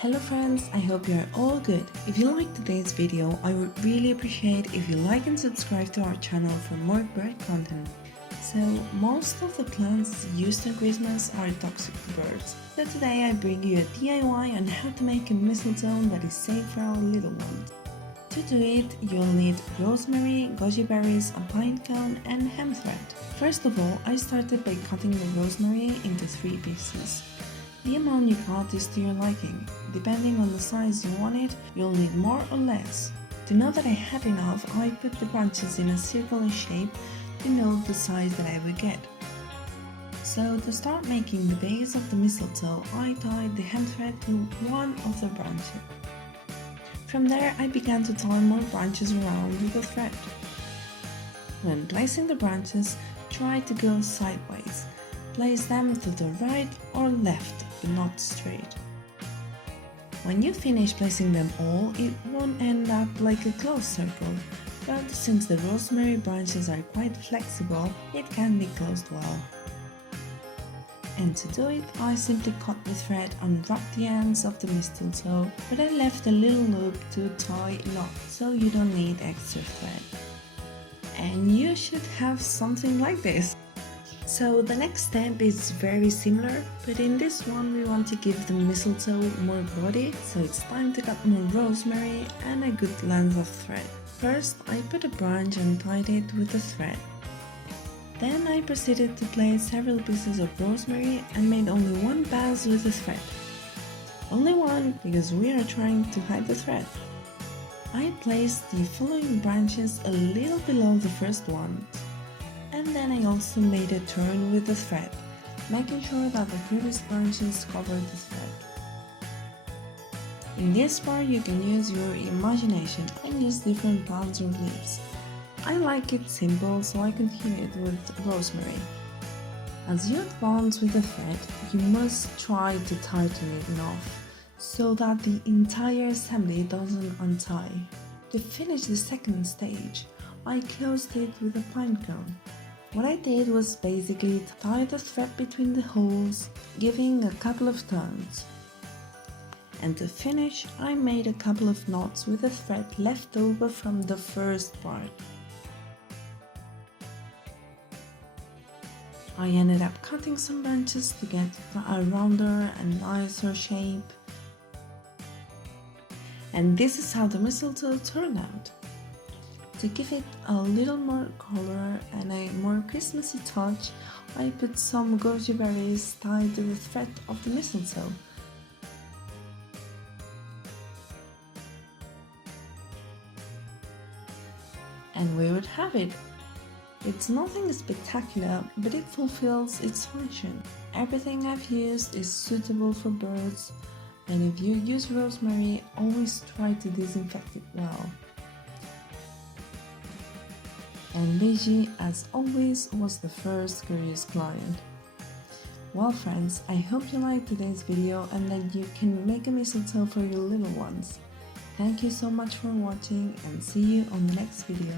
Hello friends, I hope you are all good. If you liked today's video, I would really appreciate if you like and subscribe to our channel for more great content. So, most of the plants used in Christmas are toxic to birds. So today I bring you a DIY on how to make a mistletoe that is safe for our little ones. To do it, you'll need rosemary, goji berries, a pinecone and hemp thread. First of all, I started by cutting the rosemary into 3 pieces. The amount you cut is to your liking. Depending on the size you want it, you'll need more or less. To know that I had enough, I put the branches in a circular shape to know the size that I would get. So to start making the base of the mistletoe, I tied the hemp thread to one of the branches. From there, I began to tie more branches around with the thread. When placing the branches, try to go sideways. Place them to the right or left, but not straight. When you finish placing them all, it won't end up like a closed circle, but since the rosemary branches are quite flexible, it can be closed well. And to do it, I simply cut the thread and wrapped the ends of the mistletoe, but I left a little loop to tie a knot, so you don't need extra thread. And you should have something like this. So the next step is very similar, but in this one we want to give the mistletoe more body, so it's time to cut more rosemary and a good length of thread. First, I put a branch and tied it with a thread. Then I proceeded to place several pieces of rosemary and made only one pass with the thread. Only one, because we are trying to hide the thread. I placed the following branches a little below the first one. And then I also made a turn with the thread, making sure that the previous branches covered the thread. In this part you can use your imagination and use different plants or leaves. I like it simple, so I continue it with rosemary. As you advance with the thread, you must try to tighten it enough so that the entire assembly doesn't untie. To finish the second stage, I closed it with a pinecone. What I did was basically tie the thread between the holes, giving a couple of turns. And to finish, I made a couple of knots with the thread left over from the first part. I ended up cutting some branches to get a rounder and nicer shape. And this is how the mistletoe turned out. To give it a little more color and a more Christmassy touch, I put some goji berries tied to the thread of the mistletoe. And we would have it. It's nothing spectacular, but it fulfills its function. Everything I've used is suitable for birds, and if you use rosemary, always try to disinfect it well. And Gigi, as always, was the first curious client. Well friends, I hope you liked today's video and that you can make a mistletoe for your little ones. Thank you so much for watching and see you on the next video.